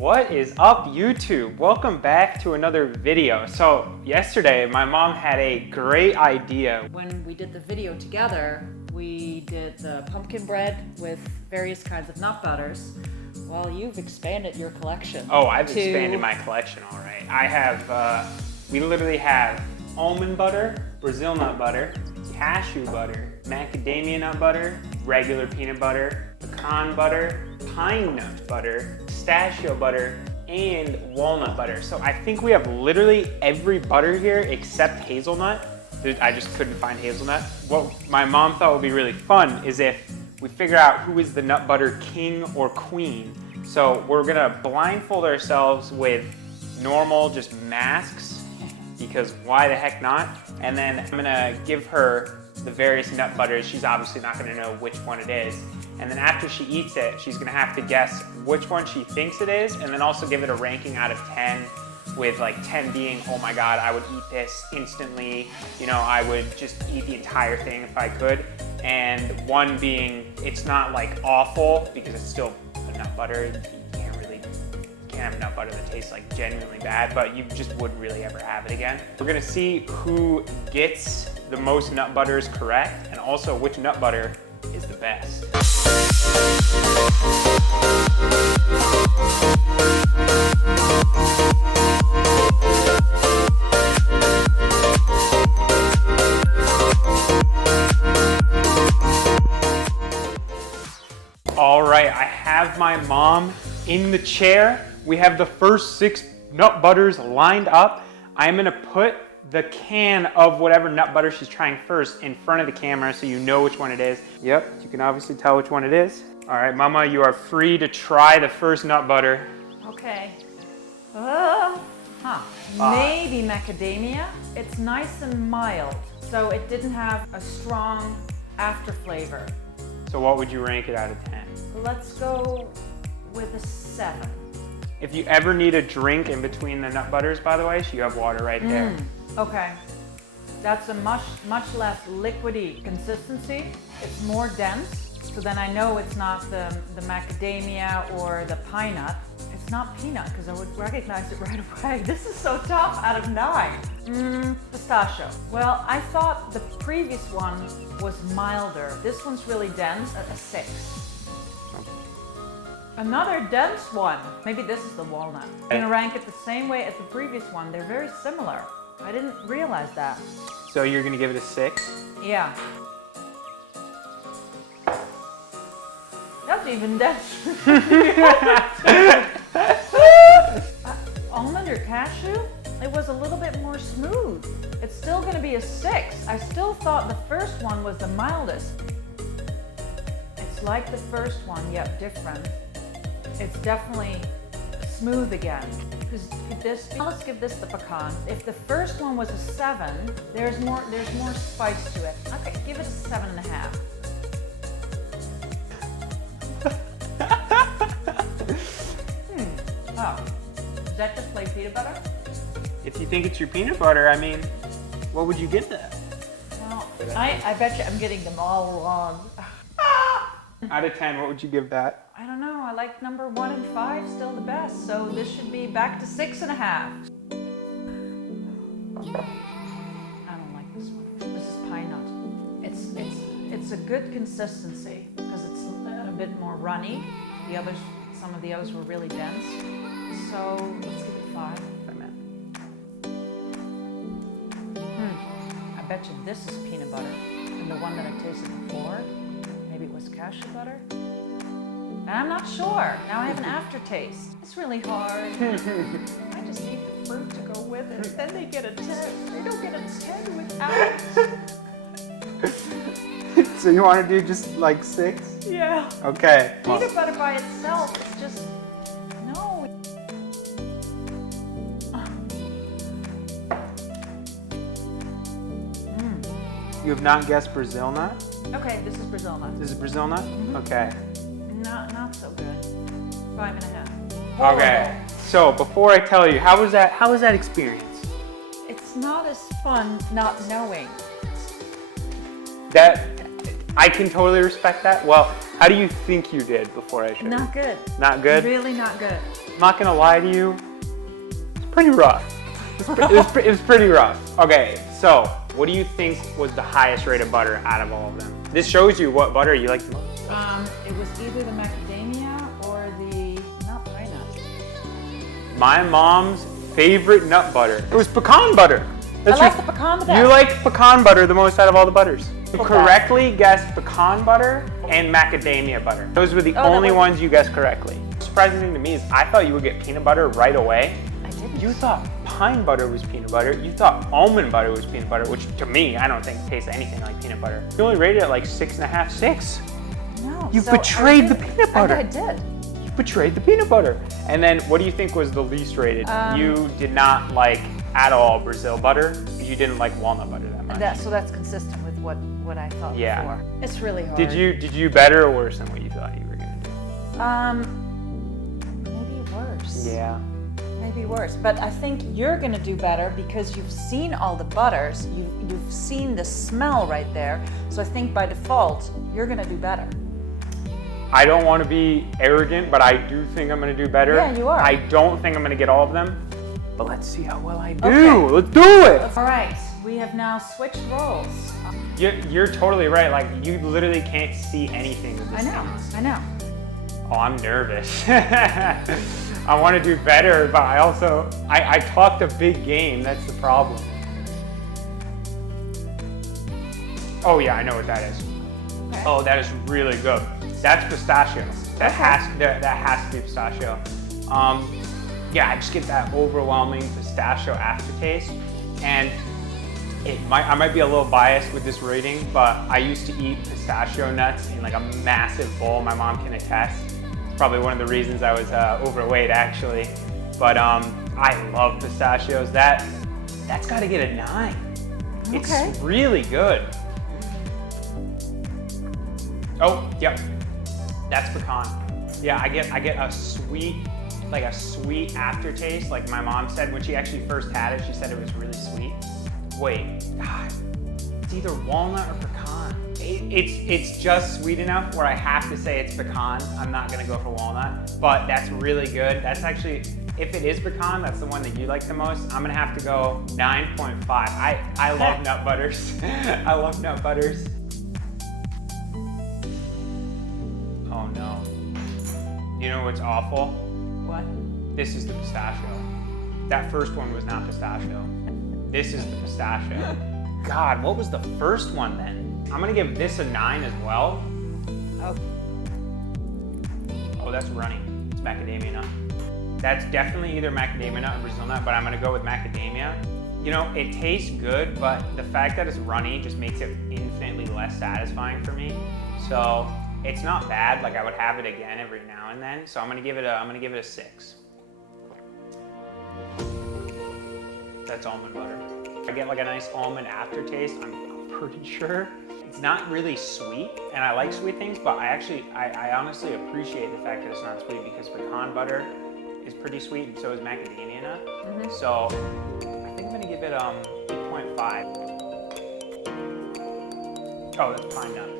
What is up, YouTube? Welcome back to another video. So yesterday my mom had a great idea. When we did the video together, we did the pumpkin bread with various kinds of nut butters. Well, you've expanded your collection. Oh, I've expanded my collection, all right. I have, we literally have almond butter, Brazil nut butter, cashew butter, macadamia nut butter, regular peanut butter, pecan butter, pine nut butter, pistachio butter, and walnut butter. So I think we have literally every butter here except hazelnut. I just couldn't find hazelnut. What my mom thought would be really fun is if we figure out who is the nut butter king or queen. So we're gonna blindfold ourselves with normal just masks, because why the heck not? And then I'm gonna give her the various nut butters. She's obviously not gonna know which one it is. And then after she eats it, she's gonna have to guess which one she thinks it is, and then also give it a ranking out of 10, with like 10 being, oh my God, I would eat this instantly. You know, I would just eat the entire thing if I could. And 1 being, it's not like awful because it's still a nut butter. You can't have nut butter that tastes like genuinely bad, but you just wouldn't really ever have it again. We're gonna see who gets the most nut butters correct, and also which nut butter is the best. All right, I have my mom in the chair. We have the first 6 nut butters lined up. I'm gonna put the can of whatever nut butter she's trying first in front of the camera so you know which one it is. Yep, you can obviously tell which one it is. All right, Mama, you are free to try the first nut butter. Okay. Maybe macadamia. It's nice and mild, so it didn't have a strong after flavor. So what would you rank it out of 10? Let's go with a 7. If you ever need a drink in between the nut butters, by the way, so you have water right there. Okay. That's a much less liquidy consistency. It's more dense, so then I know it's not the macadamia or the pine nut. It's not peanut, because I would recognize it right away. This is so tough out of 9. Pistachio. Well, I thought the previous one was milder. This one's really dense, at a 6. Another dense one. Maybe this is the walnut. I'm gonna rank it the same way as the previous one. They're very similar. I didn't realize that. So you're gonna give it a 6? Yeah. That's even dense. Almond or cashew? It was a little bit more smooth. It's still gonna be a 6. I still thought the first one was the mildest. It's like the first one, yet different. It's definitely smooth again. Let's give this the pecan. If the first one was a 7, there's more spice to it. Okay, give it a 7.5. Oh, is that just plain peanut butter? If you think it's your peanut butter, I mean, what would you give that? Well, I bet you I'm getting them all wrong. Out of 10, what would you give that? I don't know, I like number 1 and 5 still the best, so this should be back to 6.5. I don't like this one. This is pine nut. It's a good consistency because it's a bit more runny. Some of the others were really dense. So let's give it 5. I bet you this is peanut butter, and the one that I tasted before, maybe it was cashew butter. I'm not sure. Now I have an aftertaste. It's really hard. I just need the fruit to go with it. Then they get a 10. They don't get a 10 without. So you want to do just like 6? Yeah. Okay. Peanut butter by itself is just, no. You have not guessed Brazil nut? Okay, this is Brazil nut. This is Brazil nut? Okay. Not so good. 5.5. Okay. So before I tell you, how was that experience? It's not as fun not knowing. That I can totally respect that. Well, how do you think you did before I showed you? Not good. Not good? Really not good. I'm not gonna lie to you, it's pretty rough. It was pretty rough. Okay, so what do you think was the highest rated butter out of all of them? This shows you what butter you like the most. It was either the macadamia or the not pine nuts. My mom's favorite nut butter. It was pecan butter. I like the pecan the best. You like pecan butter the most out of all the butters. You Okay. correctly guessed pecan butter and macadamia butter. Those were the only ones you guessed correctly. Surprising thing to me is I thought you would get peanut butter right away. I didn't. You thought pine butter was peanut butter. You thought almond butter was peanut butter, which to me, I don't think tastes anything like peanut butter. You only rated it like 6.5, 6. No. You so betrayed I the did- peanut butter. I did. You betrayed the peanut butter. And then what do you think was the least rated? You did not like at all Brazil butter. You didn't like walnut butter that much. So that's consistent with what I thought before. It's really hard. Did you do better or worse than what you thought you were gonna do? Maybe worse. Yeah. Maybe worse. But I think you're gonna do better because you've seen all the butters. You've seen the smell right there. So I think by default, you're gonna do better. I don't want to be arrogant, but I do think I'm gonna do better. Yeah, you are. I don't think I'm gonna get all of them, but let's see how well I do. Okay. Let's do it. All right, we have now switched roles. You're totally right. Like you literally can't see anything with this. I know. Oh, I'm nervous. I want to do better, but I talked a big game. That's the problem. Oh yeah, I know what that is. Okay. Oh, that is really good. That's pistachio. That has to be pistachio. Yeah, I just get that overwhelming pistachio aftertaste, and I might be a little biased with this rating, but I used to eat pistachio nuts in like a massive bowl. My mom can attest. It's probably one of the reasons I was overweight actually. But I love pistachios. That's got to get a 9. Okay. It's really good. Oh, yep. That's pecan. Yeah, I get a sweet aftertaste. Like my mom said when she actually first had it, she said it was really sweet. Wait, God, it's either walnut or pecan. It's just sweet enough where I have to say it's pecan. I'm not gonna go for walnut, but that's really good. That's actually, if it is pecan, that's the one that you like the most. I'm gonna have to go 9.5. I love nut butters. I love nut butters. Oh no. You know what's awful? What? This is the pistachio. That first one was not pistachio. This is the pistachio. God, what was the first one then? I'm gonna give this a 9 as well. Oh, that's runny. It's macadamia nut. That's definitely either macadamia nut or Brazil nut, but I'm gonna go with macadamia. You know, it tastes good, but the fact that it's runny just makes it infinitely less satisfying for me. So it's not bad. Like I would have it again every now and then. So I'm gonna give it a 6. That's almond butter. I get like a nice almond aftertaste, I'm pretty sure. It's not really sweet, and I like sweet things, but I honestly appreciate the fact that it's not sweet because pecan butter is pretty sweet, and so is macadamia nut. So I think I'm gonna give it 8.5. Oh, that's pine nut.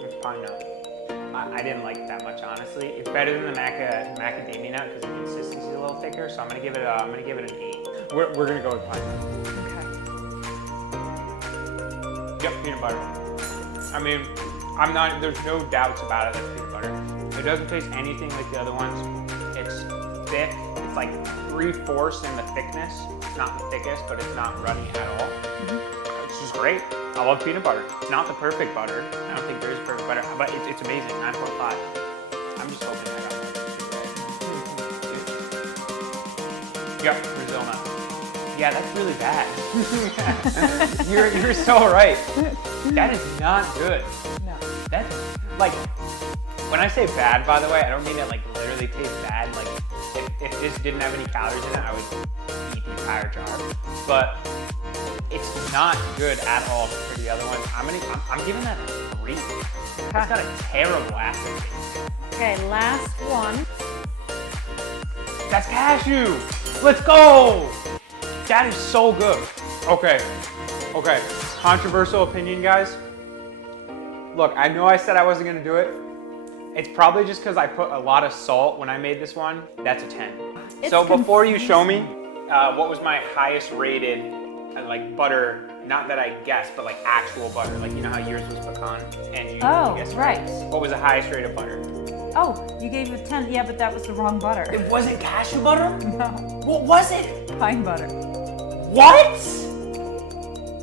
It's pine nut. I didn't like it that much, honestly. It's better than the macadamia nut because the consistency is a little thicker. So I'm gonna give it an 8. We're gonna go with pine nut. Okay. Yep, peanut butter. I mean, there's no doubts about it. That's peanut butter. It doesn't taste anything like the other ones. It's thick. It's like 3/4 in the thickness. It's not the thickest, but it's not runny at all. It's just great. I love peanut butter. It's not the perfect butter. I don't think there's perfect butter, but it's amazing. 9.5. I'm just hoping I got one. Yep, Brazil nut. Yeah, that's really bad. You're so right. That is not good. No. That's like, when I say bad, by the way, I don't mean it like literally tastes bad. Like if this didn't have any calories in it, I would eat the entire jar. But it's not good at all compared to the other ones. I'm giving that a 3. That's got a terrible aftertaste. Okay, last one. That's cashew. Let's go. That is so good. Okay. Controversial opinion, guys. Look, I know I said I wasn't gonna do it. It's probably just because I put a lot of salt when I made this one. That's a 10. So before you show me, what was my highest rated, like butter, not that I guessed, but like actual butter. Like you know how yours was pecan and you guessed right. What was the highest rated butter? Oh, you gave it 10. Yeah, but that was the wrong butter. It wasn't cashew butter? No. What was it? Pine butter. What?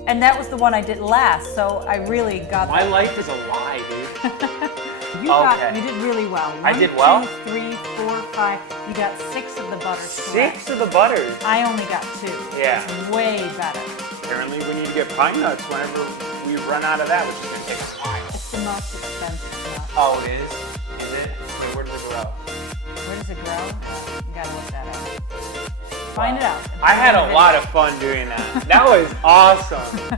And that was the one I did last, so I really got My that. life is a lie, dude. You did really well. I did well? 1, 2, 3, 4, 5. You got 6 of the butters. 6 of the butters. I only got 2. Yeah. It's way better. Apparently we need to get pine nuts whenever we run out of that, which is gonna take a while. It's the most expensive nut. Oh, it is? Is it? Wait, where does it grow? Where does it grow? You gotta look that up. Find it out. I had a lot of fun doing that. That was awesome.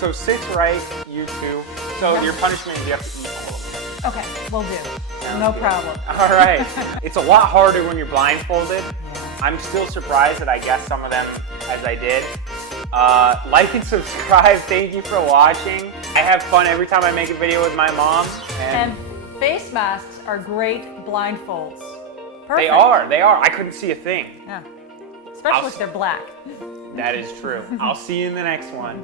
So 6 right, you 2. So your punishment is you have to eat all of them. Okay, will do. No problem. All right. It's a lot harder when you're blindfolded. Yeah. I'm still surprised that I guessed some of them as I did. Like and subscribe. Thank you for watching. I have fun every time I make a video with my mom. And face masks are great blindfolds. Perfect. They are. I couldn't see a thing. Yeah. Especially if they're black. That is true. I'll see you in the next one.